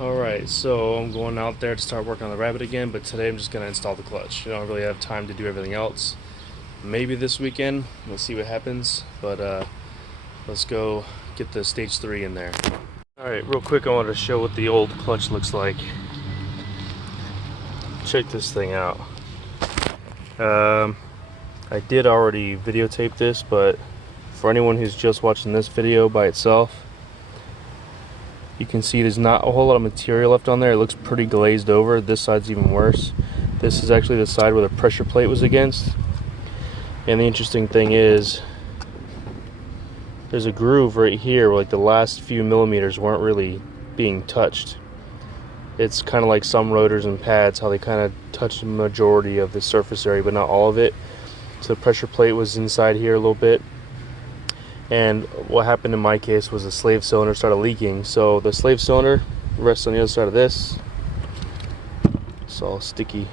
Alright, so I'm going out there to start working on the Rabbit again, but today I'm just going to install the clutch. I don't really have time to do everything else. Maybe this weekend, we'll see what happens, but let's go get the stage 3 in there. Alright, real quick, I wanted to show what the old clutch looks like. Check this thing out. I did already videotape this, but for anyone who's just watching this video by itself, you can see there's not a whole lot of material left on there. It looks pretty glazed over. This side's even worse. This is actually the side where the pressure plate was against. And the interesting thing is, there's a groove right here where like the last few millimeters weren't really being touched. It's kind of like some rotors and pads, how they kind of touch the majority of the surface area, but not all of it. So the pressure plate was inside here a little bit. And what happened in my case was the slave cylinder started leaking. So the slave cylinder rests on the other side of this. It's all sticky.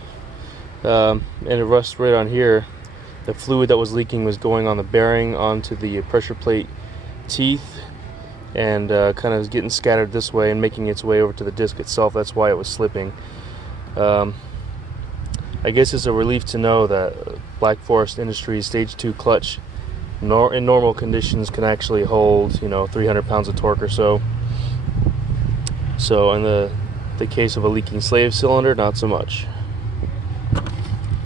And it rests right on here. The fluid that was leaking was going on the bearing onto the pressure plate teeth and kind of getting scattered this way and making its way over to the disc itself. That's why it was slipping. I guess it's a relief to know that Black Forest Industries Stage 2 clutch in normal conditions can actually hold, 300 pounds of torque or so. So in the case of a leaking slave cylinder, not so much.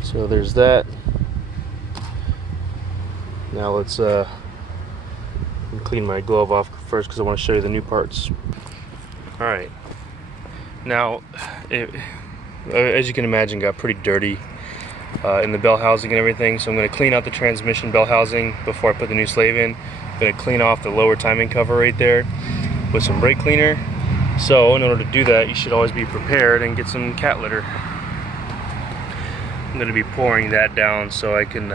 So there's that. Now let's clean my glove off first because I want to show you the new parts. Alright, now as you can imagine, got pretty dirty in the bell housing and everything, so I'm going to clean out the transmission bell housing before I put the new slave in. I'm going to clean off the lower timing cover right there with some brake cleaner. So in order to do that, you should always be prepared and get some cat litter. I'm going to be pouring that down so I can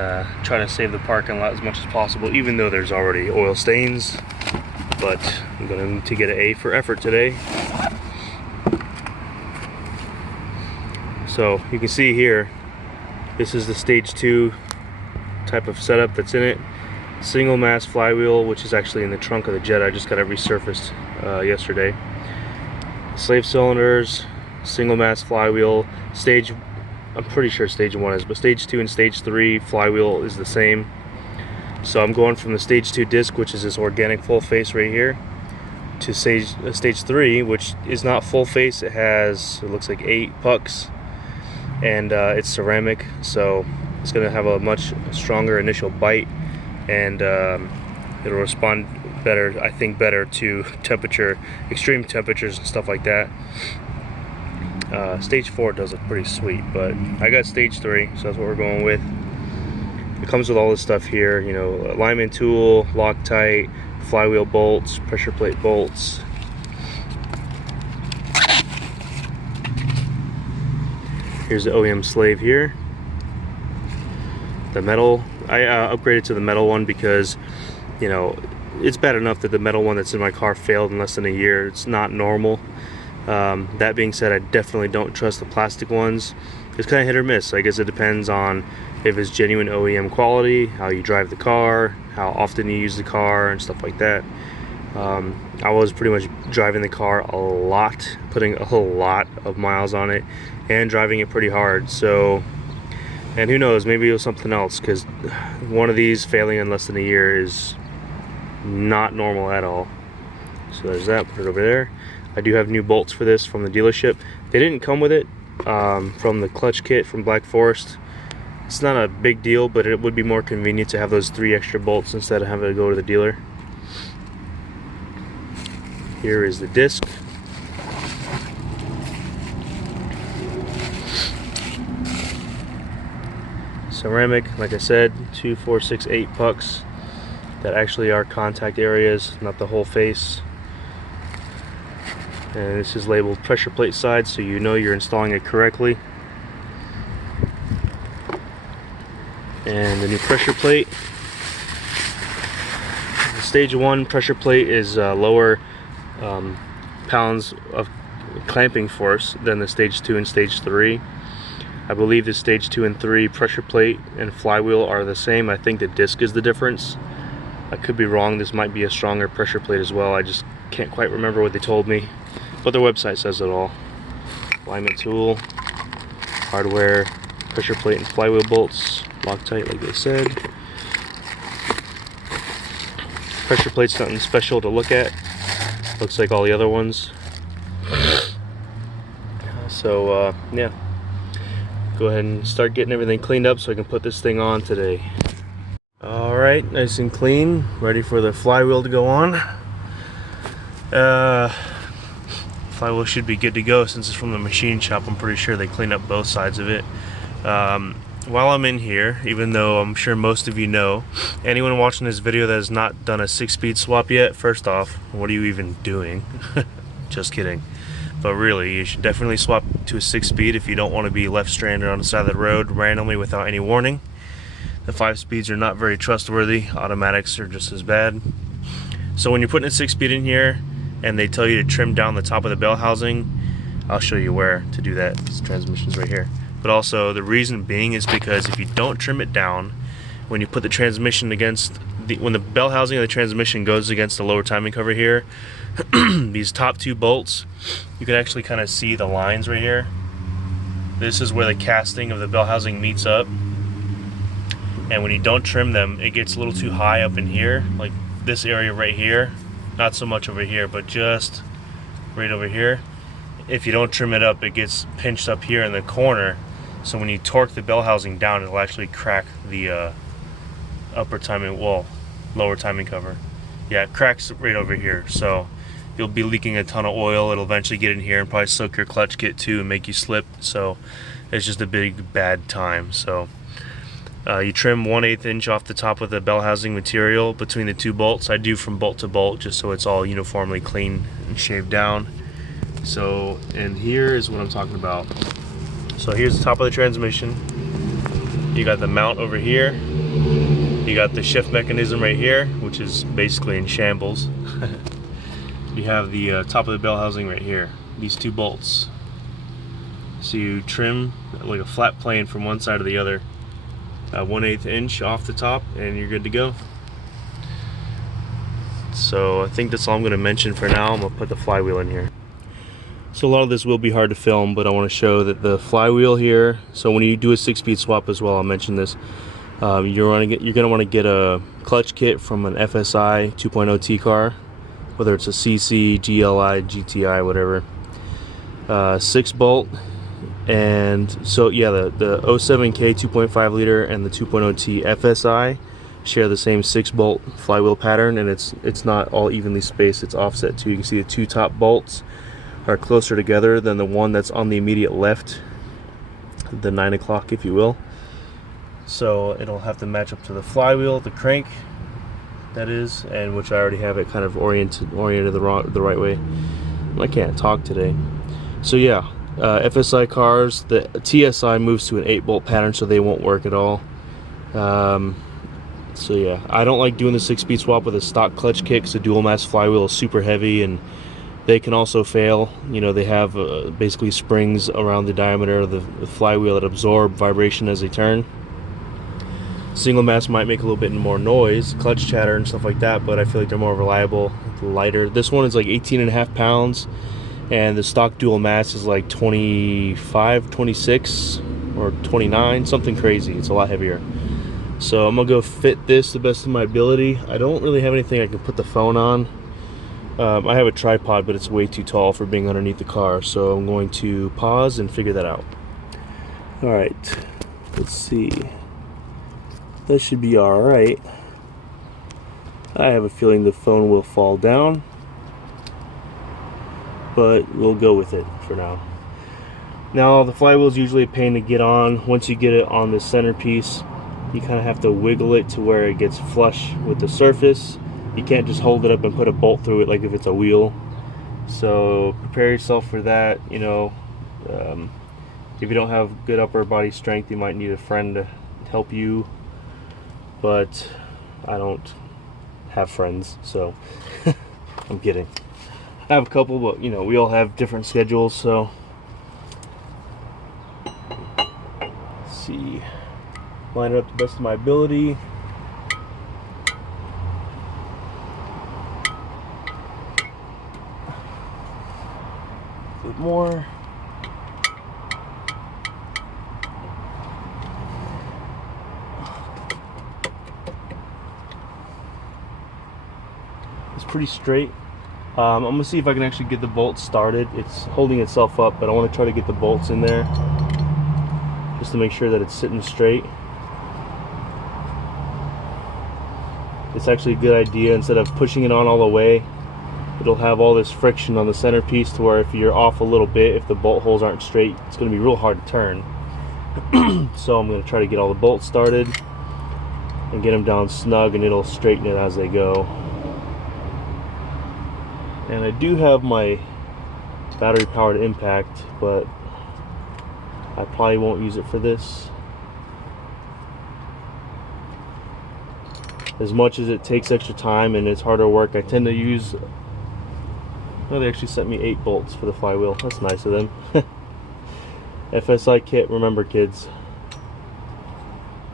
try to save the parking lot as much as possible, even though there's already oil stains. But I'm going to get an A for effort today. So you can see here, this is the stage 2 type of setup that's in it. Single mass flywheel, which is actually in the trunk of the jet. I just got it resurfaced yesterday. Slave cylinders, single mass flywheel. I'm pretty sure stage 1 is, but stage 2 and stage 3 flywheel is the same. So I'm going from the stage 2 disc, which is this organic full face right here, to stage 3, which is not full face. It looks like 8 pucks. And it's ceramic, so it's going to have a much stronger initial bite, and it'll respond better, I think, better to extreme temperatures and stuff like that. Stage 4 does look pretty sweet, but I got stage 3, so that's what we're going with. It comes with all this stuff here, alignment tool, Loctite, flywheel bolts, pressure plate bolts. Here's the OEM slave here. The metal, I upgraded to the metal one because, it's bad enough that the metal one that's in my car failed in less than a year. It's not normal. That being said, I definitely don't trust the plastic ones. It's kind of hit or miss. I guess it depends on if it's genuine OEM quality, how you drive the car, how often you use the car, and stuff like that. I was pretty much driving the car a lot, putting a whole lot of miles on it, and driving it pretty hard. So, and who knows, maybe it was something else, because one of these failing in less than a year is not normal at all. So there's that, put it over there. I do have new bolts for this from the dealership. They didn't come with it from the clutch kit from Black Forest. It's not a big deal, but it would be more convenient to have those 3 extra bolts instead of having to go to the dealer. Here is the disc. Ceramic, like I said, 2, 4, 6, 8 pucks that actually are contact areas, not the whole face. And this is labeled pressure plate side, so you know you're installing it correctly. and the new pressure plate. The stage 1 pressure plate is lower pounds of clamping force than the stage 2 and stage 3. I believe the stage 2 and 3 pressure plate and flywheel are the same. I think the disc is the difference. I could be wrong. This might be a stronger pressure plate as well. I just can't quite remember what they told me, but their website says it all. Alignment tool, hardware, pressure plate and flywheel bolts, Loctite like they said. Pressure plate's nothing special to look at. Looks like all the other ones. So yeah, go ahead and start getting everything cleaned up so I can put this thing on today. Alright, nice and clean, ready for the flywheel to go on. Flywheel should be good to go since it's from the machine shop. I'm pretty sure they cleaned up both sides of it. While I'm in here, even though I'm sure most of you know, anyone watching this video that has not done a 6-speed swap yet, first off, what are you even doing? Just kidding. But really, you should definitely swap to a 6-speed if you don't want to be left stranded on the side of the road randomly without any warning. The 5-speeds are not very trustworthy. Automatics are just as bad. So when you're putting a 6-speed in here and they tell you to trim down the top of the bell housing, I'll show you where to do that. This transmission's right here. But also the reason being is because if you don't trim it down, when you put the transmission against when the bell housing of the transmission goes against the lower timing cover here, these top 2 bolts, you can actually kind of see the lines right here. This is where the casting of the bell housing meets up, and when you don't trim them, it gets a little too high up in here, like this area right here. Not so much over here, but just right over here. If you don't trim it up, it gets pinched up here in the corner, so when you torque the bell housing down, it'll actually crack the lower timing cover. Yeah, it cracks right over here, so you'll be leaking a ton of oil. It'll eventually get in here and probably soak your clutch kit too and make you slip, so it's just a big bad time. So you trim 1/8 inch off the top of the bell housing material between the 2 bolts. I do from bolt to bolt just so it's all uniformly clean and shaved down. So, and here is what I'm talking about. So here's the top of the transmission. You got the mount over here. You got the shift mechanism right here, which is basically in shambles. You have the top of the bell housing right here, these 2 bolts. So you trim like a flat plane from one side to the other, 1/8 inch off the top, and you're good to go. So I think that's all I'm going to mention for now. I'm going to put the flywheel in here. So a lot of this will be hard to film, but I want to show that the flywheel here, so when you do a 6-speed swap as well, I'll mention this, you're going to want to get a clutch kit from an FSI 2.0 T car, whether it's a CC, GLI, GTI, whatever. 6 bolt, and so yeah, the 07K 2.5 liter and the 2.0 T FSI share the same 6 bolt flywheel pattern, and it's not all evenly spaced, it's offset too. You can see the 2 top bolts are closer together than the one that's on the immediate left, the 9 o'clock if you will. So it'll have to match up to the flywheel, the crank that is, and which I already have it kind of oriented the right way. I can't talk today. So yeah, FSI cars, the TSI moves to an 8 bolt pattern, so they won't work at all. So yeah, I don't like doing the 6-speed swap with a stock clutch kit because the dual mass flywheel is super heavy, and they can also fail. You know, they have basically springs around the diameter of the flywheel that absorb vibration as they turn. Single mass might make a little bit more noise, clutch chatter and stuff like that, but I feel like they're more reliable, lighter. This one is like 18.5 pounds, and the stock dual mass is like 25, 26, or 29, something crazy. It's a lot heavier. So I'm gonna go fit this the best of my ability. I don't really have anything I can put the phone on. I have a tripod, but it's way too tall for being underneath the car, so I'm going to pause and figure that out. Alright, let's see. That should be alright. I have a feeling the phone will fall down, but we'll go with it for now. Now, the flywheel is usually a pain to get on. Once you get it on the centerpiece, you kind of have to wiggle it to where it gets flush with the surface. You can't just hold it up and put a bolt through it like if it's a wheel. So prepare yourself for that. You know, if you don't have good upper body strength, you might need a friend to help you but I don't have friends, so I'm kidding. I have a couple, but you know, we all have different schedules, so let's see. Line it up to the best of my ability. A bit more. It's pretty straight. I'm gonna see if I can actually get the bolts started. It's holding itself up, but I want to try to get the bolts in there just to make sure that it's sitting straight. It's actually a good idea. Instead of pushing it on all the way, it'll have all this friction on the centerpiece to where if you're off a little bit, if the bolt holes aren't straight, it's going to be real hard to turn. So I'm going to try to get all the bolts started and get them down snug, and it'll straighten it as they go. And I do have my battery powered impact, but I probably won't use it for this. As much as it takes extra time and it's harder work, I tend to use, well, they actually sent me 8 bolts for the flywheel. That's nice of them. FSI kit, remember kids.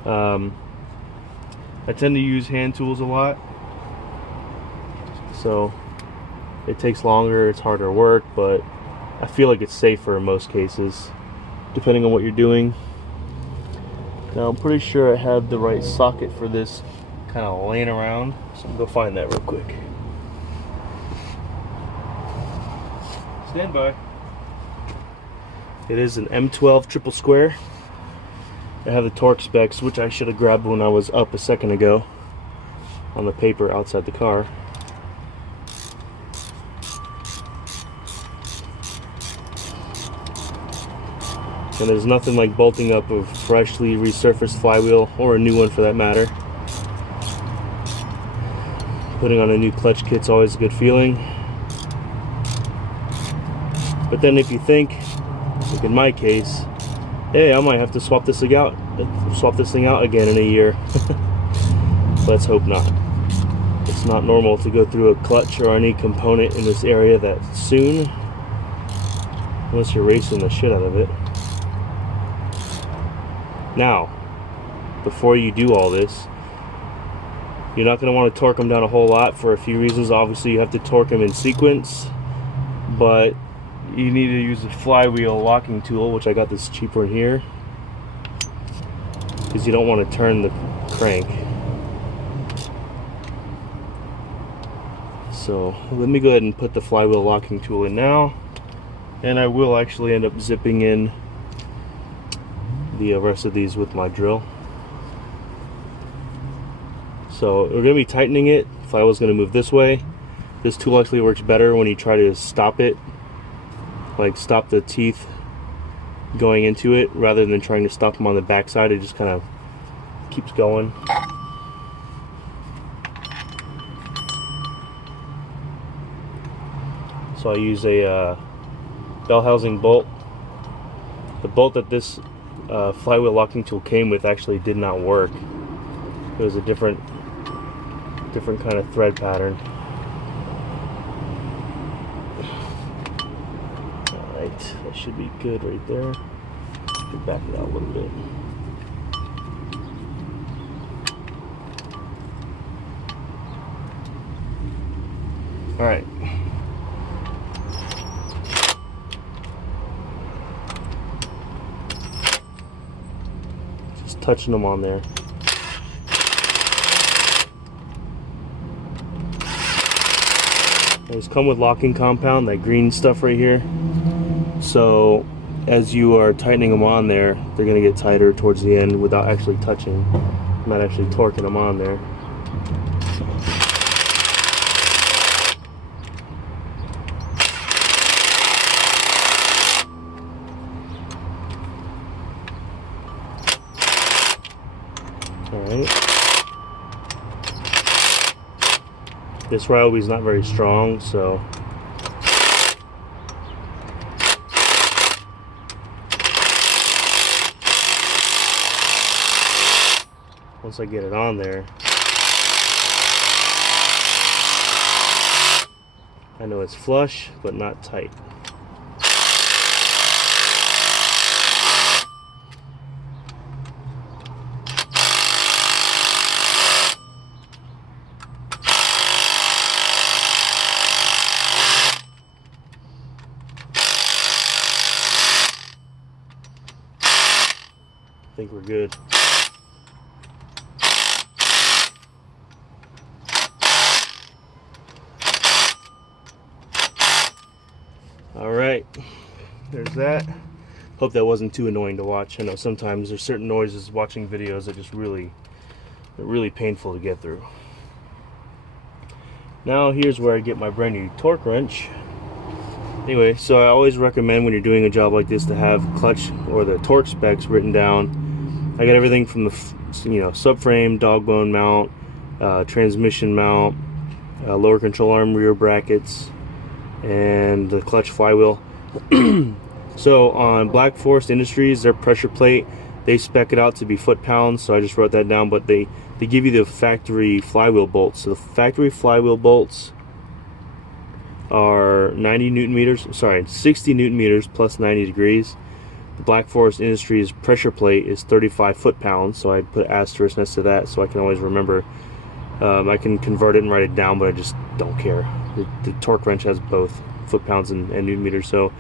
I tend to use hand tools a lot, so it takes longer, it's harder work, but I feel like it's safer in most cases, depending on what you're doing. Now I'm pretty sure I have the right socket for this kind of laying around, so I'm gonna go find that real quick. Stand by. It is an M12 triple square. I have the torque specs, which I should have grabbed when I was up a second ago on the paper outside the car. And there's nothing like bolting up a freshly resurfaced flywheel, or a new one for that matter. Putting on a new clutch kit's always a good feeling. But then if you think, like in my case, hey, I might have to swap this thing out again in a year. Let's hope not. It's not normal to go through a clutch or any component in this area that soon, unless you're racing the shit out of it. Now, before you do all this, you're not going to want to torque them down a whole lot for a few reasons. Obviously, you have to torque them in sequence, but you need to use a flywheel locking tool, which I got this cheaper in here, because you don't want to turn the crank. So let me go ahead and put the flywheel locking tool in now, and I will actually end up zipping in the rest of these with my drill. So we're going to be tightening it. Flywheel's going to move this way. This tool actually works better when you try to stop it, like stop the teeth going into it, rather than trying to stop them on the back side. It just kind of keeps going. So I use a bell housing bolt. The bolt that this flywheel locking tool came with actually did not work. It was a different kind of thread pattern. Alright, that should be good right there. Back it out a little bit. Alright. Just touching them on there. These come with locking compound, that green stuff right here. So as you are tightening them on there, they're going to get tighter towards the end without actually touching. I'm not actually torquing them on there. Alright. This Ryobi is not very strong, so once I get it on there, I know it's flush but not tight. I think we're good. All right, there's that. Hope that wasn't too annoying to watch. I know sometimes there's certain noises watching videos that just really painful to get through. Now here's where I get my brand new torque wrench. Anyway, so I always recommend when you're doing a job like this to have clutch or the torque specs written down. I got everything from the subframe, dog bone mount, transmission mount, lower control arm rear brackets, and the clutch flywheel. So on Black Forest Industries, their pressure plate, they spec it out to be foot-pounds, so I just wrote that down, but they give you the factory flywheel bolts. So the factory flywheel bolts are 60 newton meters plus 90 degrees. The Black Forest Industries pressure plate is 35 foot-pounds, so I put asterisk next to that so I can always remember. I can convert it and write it down, but I just don't care. The torque wrench has both foot-pounds and newton meters. So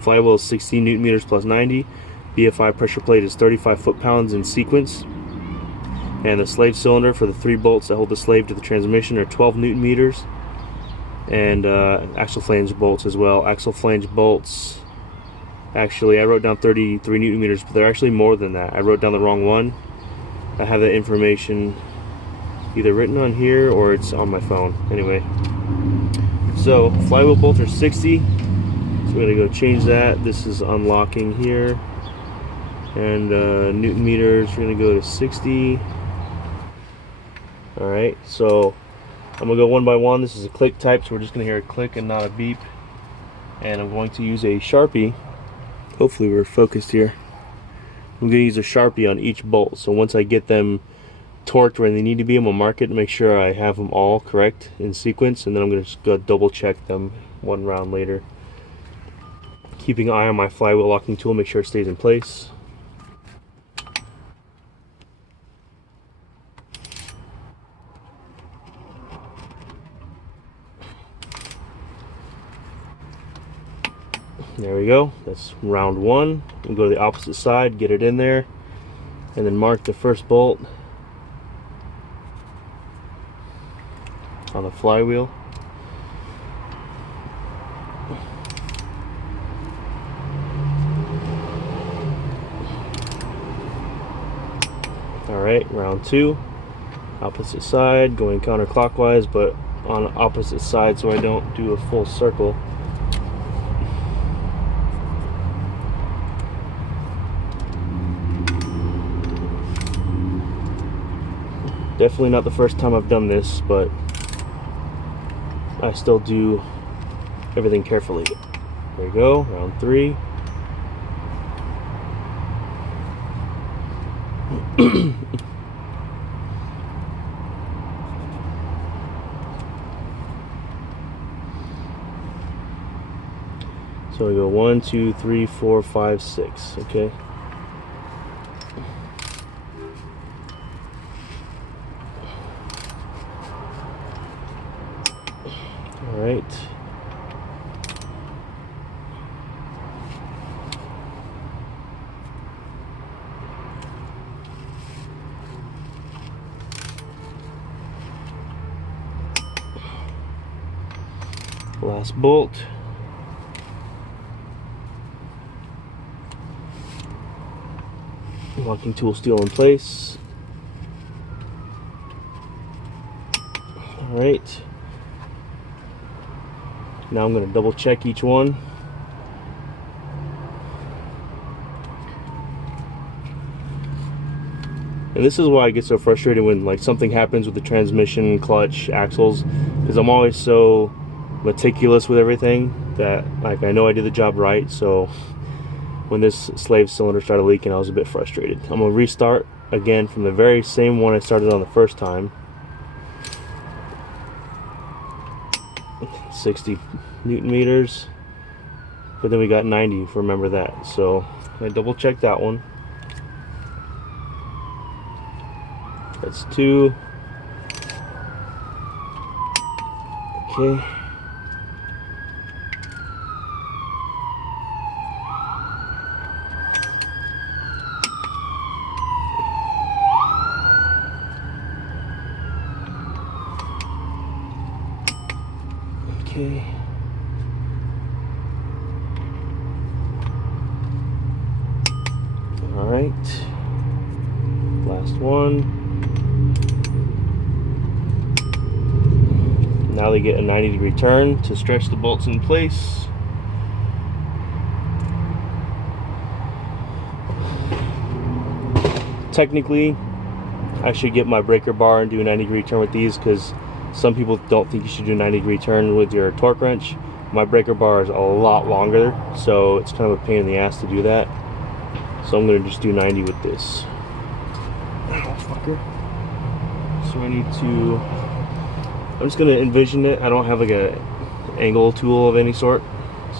flywheel is 60 newton meters plus 90. BFI pressure plate is 35 foot-pounds in sequence. And the slave cylinder for the 3 bolts that hold the slave to the transmission are 12 newton meters. And axle flange bolts as well. Axle flange bolts, actually I wrote down 33 newton meters, but they're actually more than that. I wrote down the wrong one. I have that information either written on here or it's on my phone. Anyway, so flywheel bolts are 60, so we're gonna go change that. This is unlocking here, and newton meters, we're gonna go to 60. All right, so I'm gonna go one by one. This is a click type, so we're just gonna hear a click and not a beep. And I'm going to use a Sharpie. Hopefully we're focused here. I'm gonna use a Sharpie on each bolt, so once I get them torqued where they need to be, I'm gonna mark it to make sure I have them all correct in sequence, and then I'm gonna just go double check them one round later. Keeping an eye on my flywheel locking tool, make sure it stays in place. There we go, that's round one. We'll go to the opposite side, get it in there, and then mark the first bolt on the flywheel. Alright, round two, opposite side, going counterclockwise, but on the opposite side so I don't do a full circle. Definitely not the first time I've done this, but I still do everything carefully. There you go, round three. So we go 1, 2, 3, 4, 5, 6, okay? All right. Last bolt. Locking tool still in place. All right. Now I'm going to double check each one. And this is why I get so frustrated when like something happens with the transmission, clutch, axles, because I'm always so meticulous with everything that like I know I did the job right. So when this slave cylinder started leaking, I was a bit frustrated. I'm going to restart again from the very same one I started on the first time. 60 Newton meters, but then we got 90, remember that. So I double checked that one. That's 2. Okay. Okay. All right. Last one. Now they get a 90-degree turn to stretch the bolts in place. Technically, I should get my breaker bar and do a 90-degree turn with these, because some people don't think you should do a 90-degree turn with your torque wrench. My breaker bar is a lot longer, so it's kind of a pain in the ass to do that. So I'm going to just do 90 with this. Oh, fucker. So I need to... I'm just going to envision it. I don't have like a angle tool of any sort,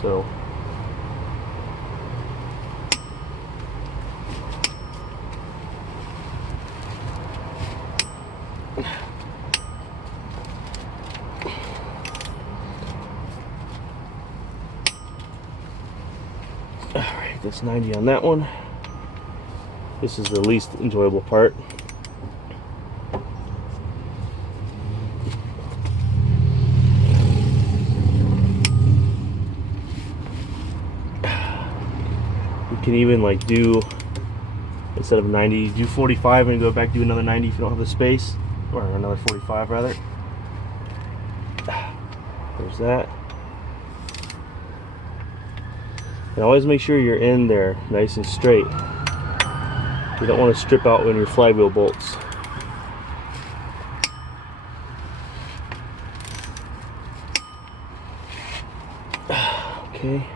so... Alright, that's 90 on that one. This is the least enjoyable part. You can even like do, instead of 90, do 45 and go back, do another 90 if you don't have the space, or another 45 rather. There's that. And always make sure you're in there nice and straight. You don't want to strip out when your flywheel bolts. Okay.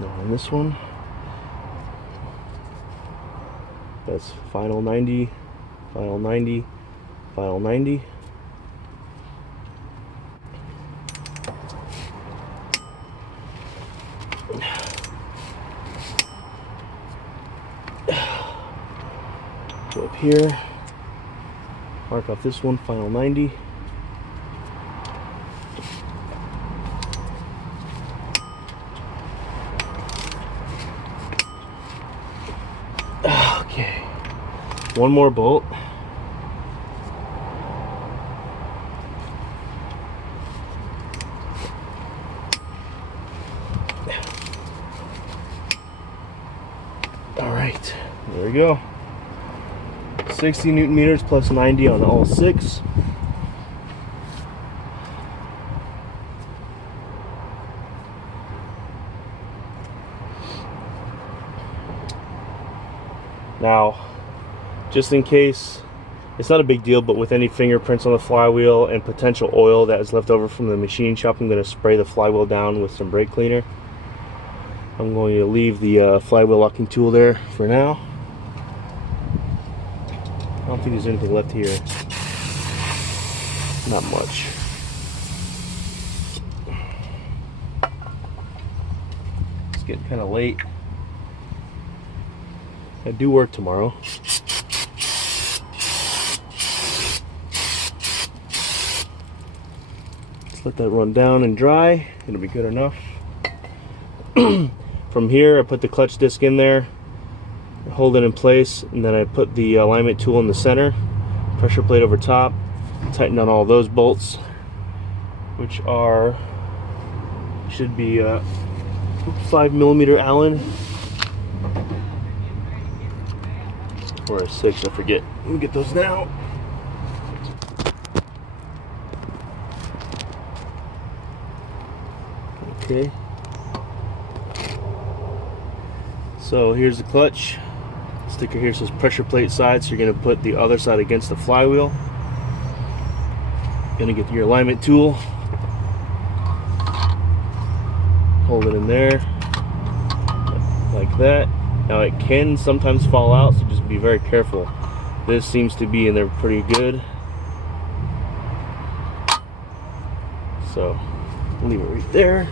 Now on this one, that's final 90, final 90, final 90. Go up here, mark off this one, final 90. Okay, one more bolt. All right, there we go. 60 Newton meters plus 90 on all 6. Now, just in case, it's not a big deal, but with any fingerprints on the flywheel and potential oil that is left over from the machine shop, I'm going to spray the flywheel down with some brake cleaner. I'm going to leave the flywheel locking tool there for now. I don't think there's anything left here. Not much. It's getting kind of late. I do work tomorrow. Let's let that run down and dry. It'll be good enough. From here, I put the clutch disc in there, hold it in place, and then I put the alignment tool in the center, pressure plate over top, tighten down all those bolts, which are, should be 5mm Allen, or a 6, I forget. Let me get those now. Okay. So here's the clutch. Sticker here says pressure plate side, so you're going to put the other side against the flywheel. Going to get your alignment tool, hold it in there like that. Now it can sometimes fall out, so just be very careful. This seems to be in there pretty good. So leave it right there.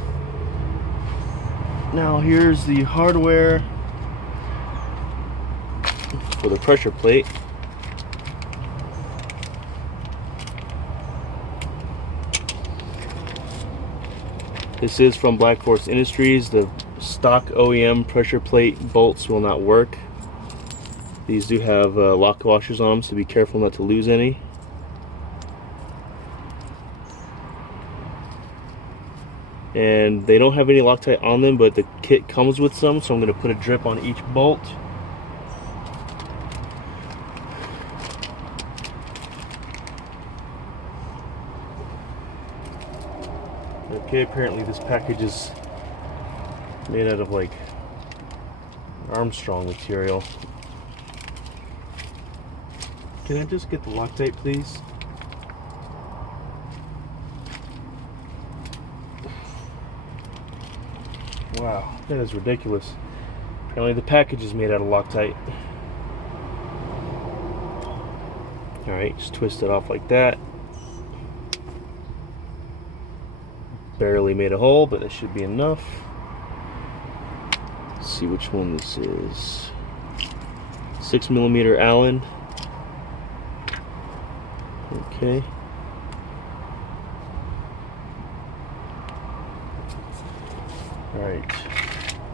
Now here's the hardware for the pressure plate. This is from Black Forest Industries. The stock OEM pressure plate bolts will not work. These do have lock washers on them, so be careful not to lose any. And they don't have any Loctite on them, but the kit comes with some, so I'm going to put a drip on each bolt. Okay, apparently this package is made out of like Armstrong material. Can I just get the Loctite, please? Wow, that is ridiculous. Apparently the package is made out of Loctite. Alright, just twist it off like that. Barely made a hole, but that should be enough. Let's see which one this is. 6mm Allen. Okay. Alright.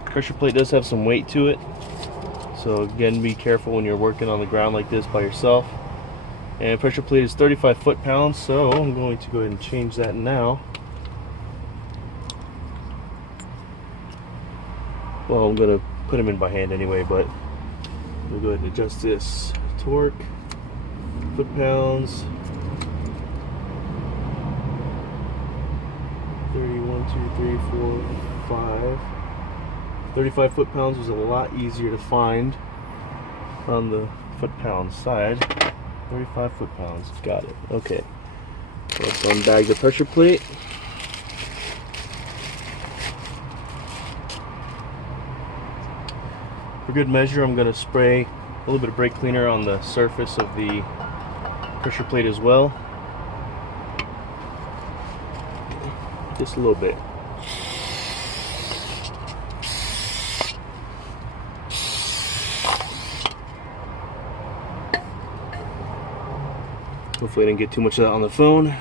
Pressure plate does have some weight to it. So again, be careful when you're working on the ground like this by yourself. And pressure plate is 35 foot-pounds, so I'm going to go ahead and change that now. Well, I'm going to put them in by hand anyway, but we'll go ahead and adjust this. Torque, foot-pounds. 5. 35 foot-pounds was a lot easier to find on the foot-pound side. 35 foot-pounds, got it. Okay, let's unbag the pressure plate. For good measure, I'm going to spray a little bit of brake cleaner on the surface of the pressure plate as well. Just a little bit. Hopefully I didn't get too much of that on the phone.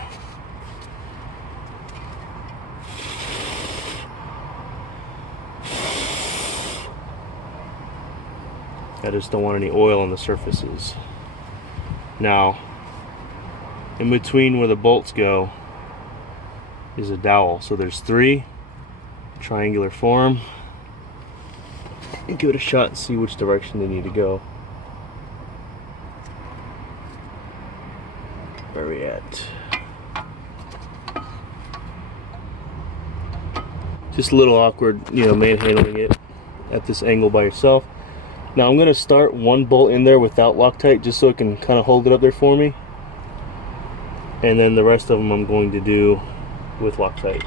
I just don't want any oil on the surfaces. Now, in between where the bolts go is a dowel. So there's 3, triangular form. And give it a shot and see which direction they need to go. Where are we at? Just a little awkward, you know, manhandling it at this angle by yourself. Now I'm going to start one bolt in there without Loctite just so it can kind of hold it up there for me. And then the rest of them I'm going to do with Loctite.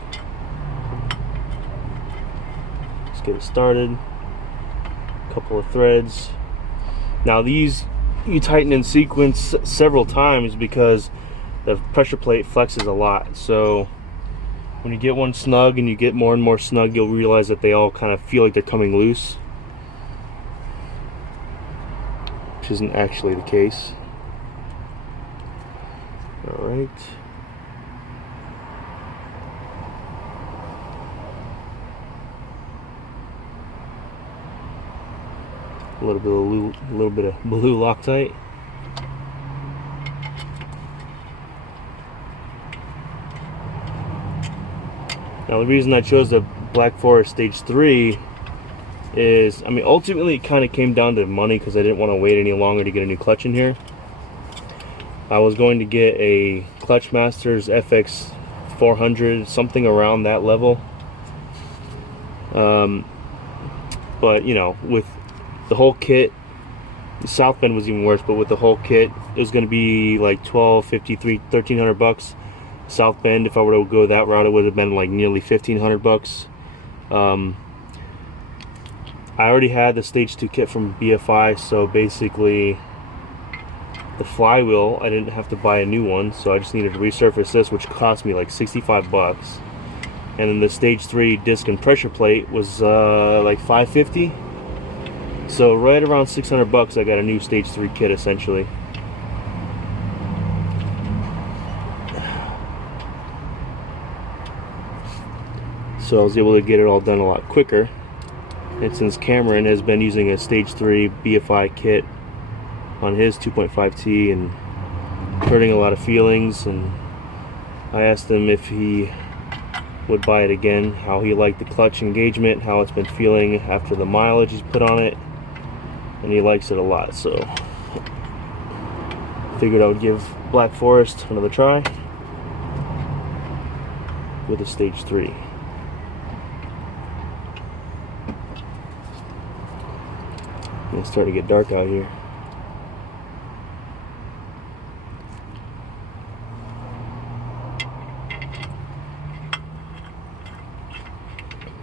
Let's get it started. Couple of threads. Now these you tighten in sequence several times because the pressure plate flexes a lot. So when you get one snug and you get more and more snug, you'll realize that they all kind of feel like they're coming loose, which isn't actually the case. All right. A little bit of blue Loctite. Now the reason I chose the Black Forest Stage 3 is, I mean, ultimately it kind of came down to money because I didn't want to wait any longer to get a new clutch in here. I was going to get a Clutch Masters FX 400, something around that level. But you know, with the whole kit, the South Bend was even worse, but with the whole kit it was going to be like $1,253, $1,300 South Bend. If I were to go that route, it would have been like nearly $1,500. I already had the stage 2 kit from BFI, so basically the flywheel, I didn't have to buy a new one, so I just needed to resurface this, which cost me like 65 bucks. And then the stage 3 disc and pressure plate was like 550. So right around 600 bucks I got a new stage 3 kit essentially. So I was able to get it all done a lot quicker. And since Cameron has been using a stage 3 BFI kit on his 2.5T and hurting a lot of feelings, and I asked him if he would buy it again, how he liked the clutch engagement, how it's been feeling after the mileage he's put on it, and he likes it a lot. So figured I would give Black Forest another try with a stage 3. It's starting to get dark out here.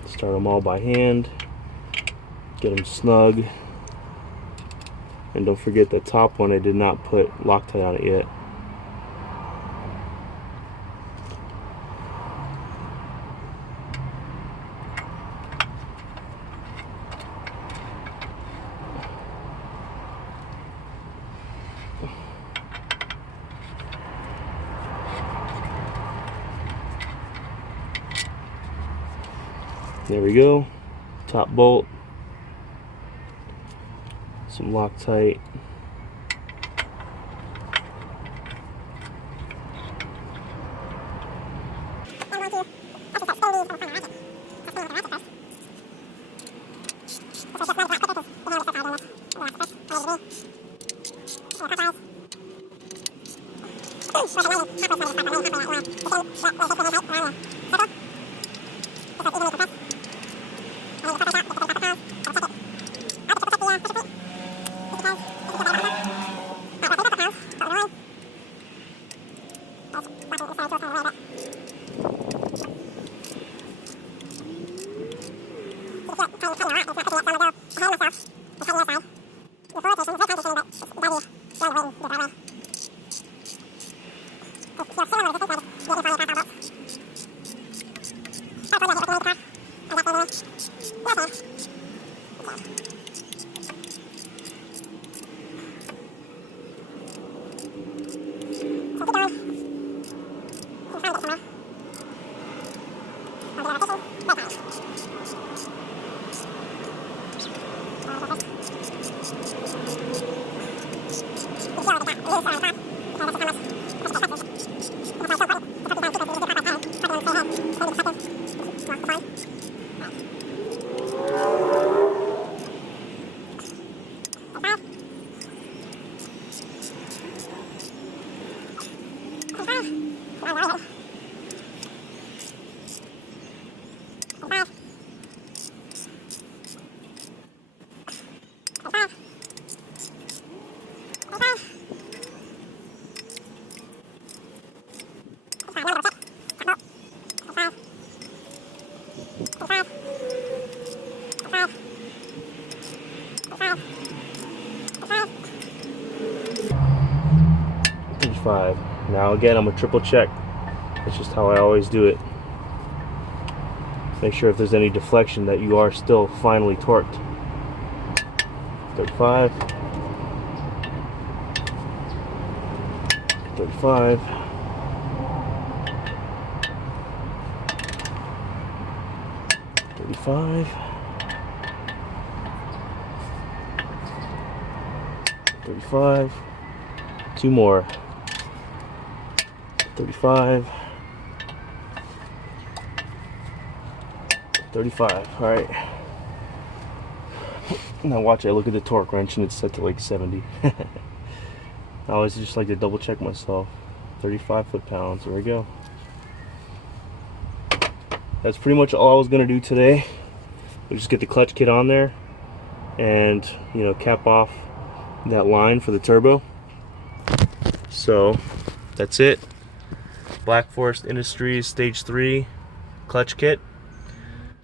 Start them all by hand, get them snug, and don't forget the top one, I did not put Loctite on it yet. There we go, top bolt, some Loctite, Now again, I'm gonna triple check. That's just how I always do it. Make sure if there's any deflection that you are still finely torqued. 35. 35. 35. 35. Two more. 35. 35. All right. Now watch, I look at the torque wrench and it's set to like 70. I always just like to double check myself. 35 foot-pounds. There we go. That's pretty much all I was gonna do today. We'll just get the clutch kit on there and, you know, cap off that line for the turbo. So that's it. Black Forest Industries Stage 3 clutch kit.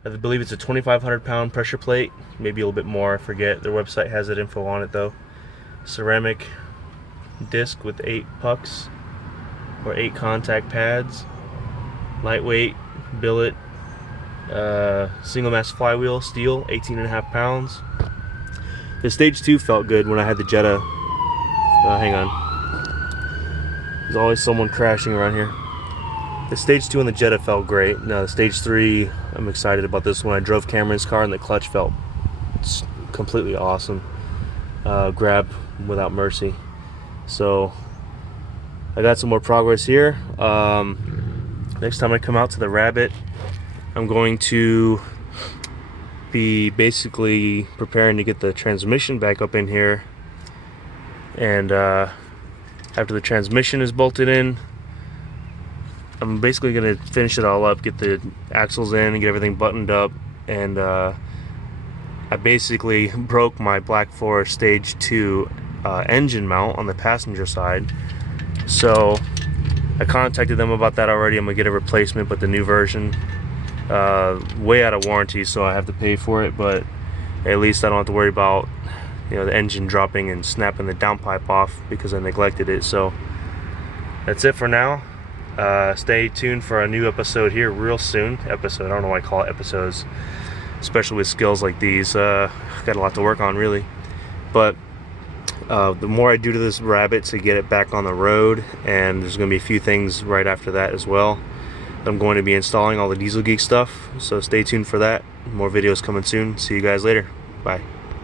I believe it's a 2,500 pound pressure plate, maybe a little bit more, I forget. Their website has that info on it though. Ceramic disc with 8 pucks or 8 contact pads. Lightweight billet, single mass flywheel steel, 18.5 pounds. The stage 2 felt good when I had the Jetta. Hang on. There's always someone crashing around here. The stage 2 on the Jetta felt great. Now the stage 3, I'm excited about this one. I drove Cameron's car and the clutch felt completely awesome. Grab without mercy. So I got some more progress here. Next time I come out to the Rabbit, I'm going to be basically preparing to get the transmission back up in here, and after the transmission is bolted in, I'm basically going to finish it all up, get the axles in and get everything buttoned up. And I basically broke my Black Forest Stage 2 engine mount on the passenger side, so I contacted them about that already. I'm going to get a replacement, but the new version, way out of warranty, so I have to pay for it, but at least I don't have to worry about, you know, the engine dropping and snapping the downpipe off because I neglected it. So that's it for now. Stay tuned for a new episode here real soon. I don't know why I call it episodes, especially with skills like these. Got a lot to work on, really, but the more I do to this Rabbit to get it back on the road, and there's going to be a few things right after that as well. I'm going to be installing all the Diesel Geek stuff, so stay tuned for that. More videos coming soon. See you guys later. Bye.